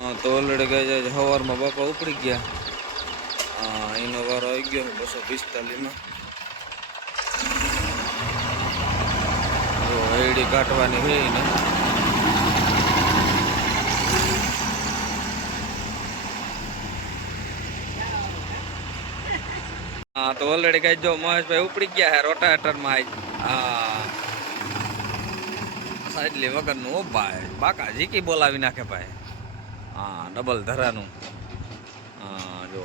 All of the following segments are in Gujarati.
હા તો ઓલરેડી ગઈ જાય સવારમાં બાપા ઉપડી ગયા. એનો વારો આવી ગયો 245માં. એડી કાઢવાની હોય ને. હા તો ઓલરેડી કઈ જો મહેશભાઈ ઉપડી ગયા હે રોટાવેટરમાં આજ. હા એટલે વગર નું ભાઈ બાકા જીકી બોલાવી નાખે ભાઈ. હા ડબલ ધરાનું. હા જો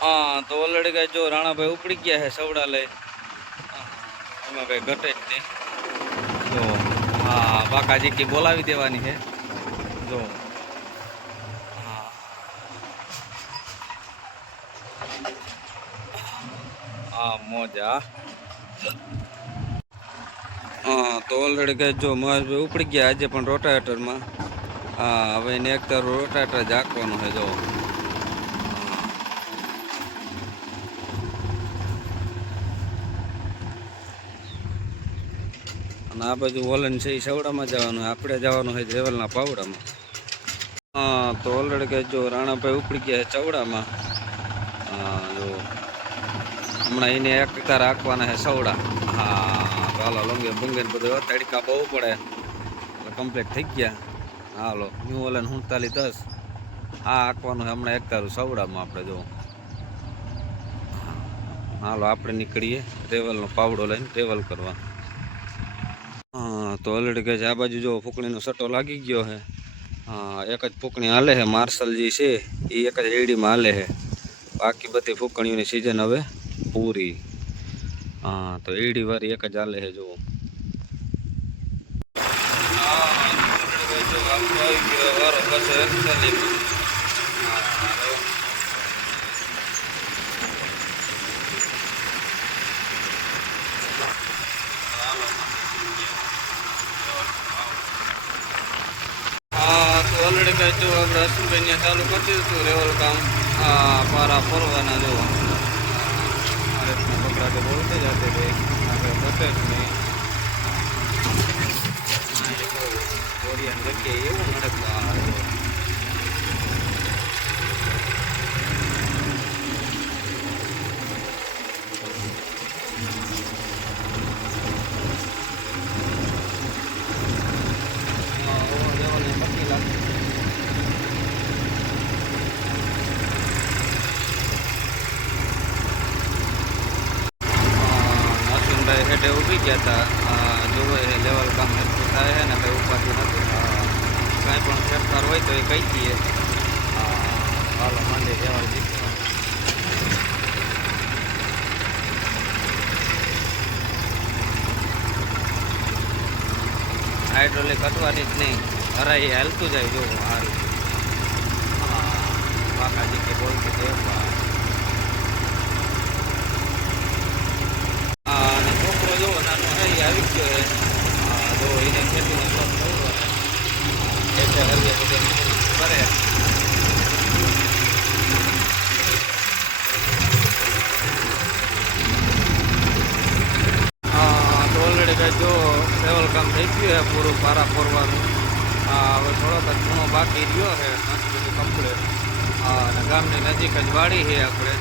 હા તો ઓલરેડી કઈ જો રાણાભાઈ ઉપડી ગયા છે સવડા લઈ. એમાં કઈ ઘટે જ નહીં. જો હા બાકા જીકી બોલાવી દેવાની છે. જો હા હા મોજા. હા તો ઓલરેડી કઈ જો મહેશભાઈ ઉપડી ગયા આજે પણ રોટાવેટરમાં. હા હવે એને એક તારું રોટાવેટર જ હાંકવાનું છે જો. અને આ બાજુ વોલન છે એ સવડામાં જવાનું, આપણે જવાનું હોય રેવલના પાવડામાં. હા તો ઓલરેડી કઈ જો રાણાભાઈ ઉપડી ગયા ચવડામાં. હા જો હમણાં એને એક તાર હાંકવાના છે સવડા. હા તો હાલો લંગે ભૂંગે બધું તડકા બહુ પડે એટલે કમ્પ્લીટ થઈ ગયા. હાલો ન્યુ ઓલન 4710 આ હાંકવાનું હમણાં એક તારું સવડામાં આપણે જો. હાલો આપણે નીકળીએ રેવલનો પાવડો લઈને રેવલ કરવા. હા તો ઓલરેડી કહે છે આ બાજુ જો ફૂકણીનો સટ્ટો લાગી ગયો છે. હા એક જ ફૂકણી હાલે છે માર્શલજી છે એ એક જ રેડીમાં હાલે છે. બાકી બધી ફૂકણીઓની સિઝન હવે પૂરી. હા તો એડી વાળી એક જ હાલે છે જુઓ. હા તો ઓલરેડી કઈ જો આપણે અશ્વિનભાઈ ચાલુ કરી દીધું હતું રેવલ કામ. હા પારા ફરવાના જો આ રીતના પકડા કે બોલતે જાતે ભાઈ આગળ ઘટે જ નહીં. ઓડિયાની જગ્યાએ એવું મળે. અશ્વિનભાઈ હેઠે ઊભી ગયા હતા જોવે લેવલ કામ હેઠું થાય છે ને કંઈ ઉપાધિ નથી. કાંઈ પણ ફેરફાર હોય તો એ કહી દઈએ. હાલો માંડી લેવલ જીતવા. હાઇડ્રોલિક હટવાની જ નહીં, હરાઈ હાલતું જાય જોવું સારું. બાકાજી કે બોલતી છે અને છોકરો જોવો નાનો હરાઈ આવી ગયો છે. જો એને ખેતીનો શોખ થયો એટલે હરીએ બધે કરે. તો ઓલરેડી કઈ જો લેવલ કામ થઈ ગયું છે પૂરું પારા ફોરવાનું. હવે થોડોક જ ઘણો બાકી રહ્યો છે બાકી બધું કમ્પ્લીટ. અને ગામની નજીક જ વાડી છે આપણે.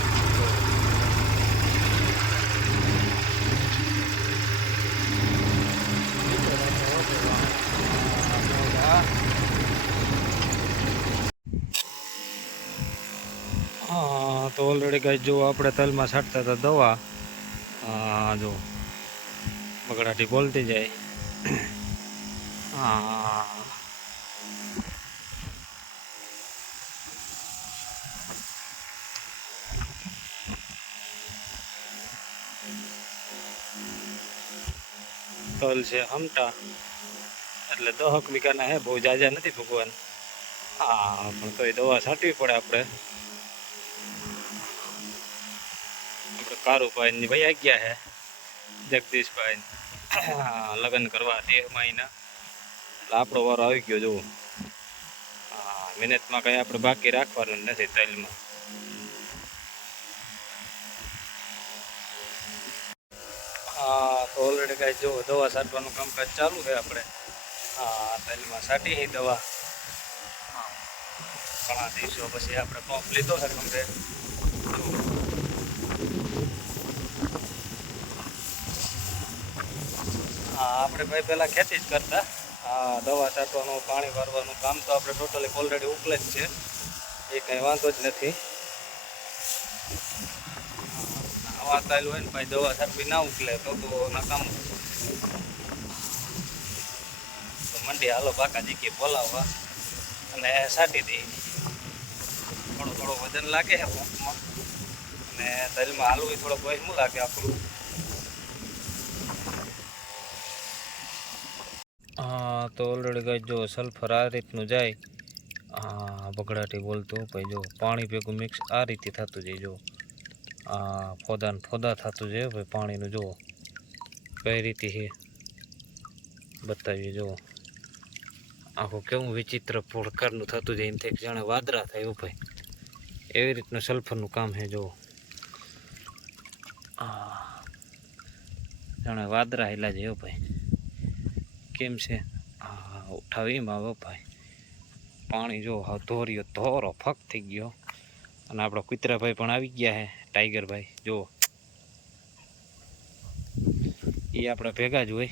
હા તો ઓલરેડી કઈ જો આપણે તલમાં છાંટતા હતા દવા. જો બગડાટી બોલતી જાય. હા તલ છે હમટા એટલે 10 વીઘાના હે, બહુ જાજા નથી ભગવાન. હા પણ તો એ દવા છાંટવી પડે આપણે. કારુભાઈ ની ભાઈ ગયા હે જગદીશભાઈ લગ્ન કરવા 13 મહિના એટલે આપણો વારો આવી ગયો જુઓ. મહેનતમાં કંઈ આપણે બાકી રાખવાનું નથી તલમાં. તો ઓલરેડી કાંઈ જો દવા છાંટવાનું કામકાજ ચાલુ છે આપણે. તલમાં છાંટી દવા. ઘણા દિવસો પછી આપણે પંપ લીધો છે કમ્પ્લેટ. આપણે ભાઈ પહેલાં ખેતી જ કરતા. દવા છાંટવાનું પાણી વારવાનું કામ તો આપણે ટોટલી ઓલરેડી ઉપલે જ છે, એ કંઈ વાંધો જ નથી. આવા તાલ હોય ને ભાઈ દવા છાંટવી ના ઉકલે તો નકામ. તો મંડી હાલો પાકા જીકી બોલાવવા અને છાંટી દઈએ. થોડું વજન લાગે છે પંપમાં, અને તલમાં હાલવું થોડો વહેમું લાગે આપણું. તો ઓલરેડી કાંઈ જો સલ્ફર આ રીતનું જાય. બગડાટી બોલતું ભાઈ જો પાણી ભેગું મિક્સ આ રીતે થતું જાય. જો ફોદા થતું જાય ભાઈ પાણીનું. જુઓ કઈ રીતે છે બતાવીએ. જુઓ આખું કેવું વિચિત્ર પ્રકારનું થતું જાય, એમ થાય જાણે વાદળા થાય એવું ભાઈ. એવી રીતનું સલ્ફરનું કામ છે. જુઓ જાણે વાદળા હેલા જાય એવું ભાઈ. કેમ છે ઉઠાવીમાં આવે ભાઈ. પાણી જો હવે ધોરો ફક થઈ ગયો. અને આપણા કુતરાભાઈ પણ આવી ગયા છે, ટાઈગરભાઈ. જુઓ એ આપણા ભેગા જ હોય.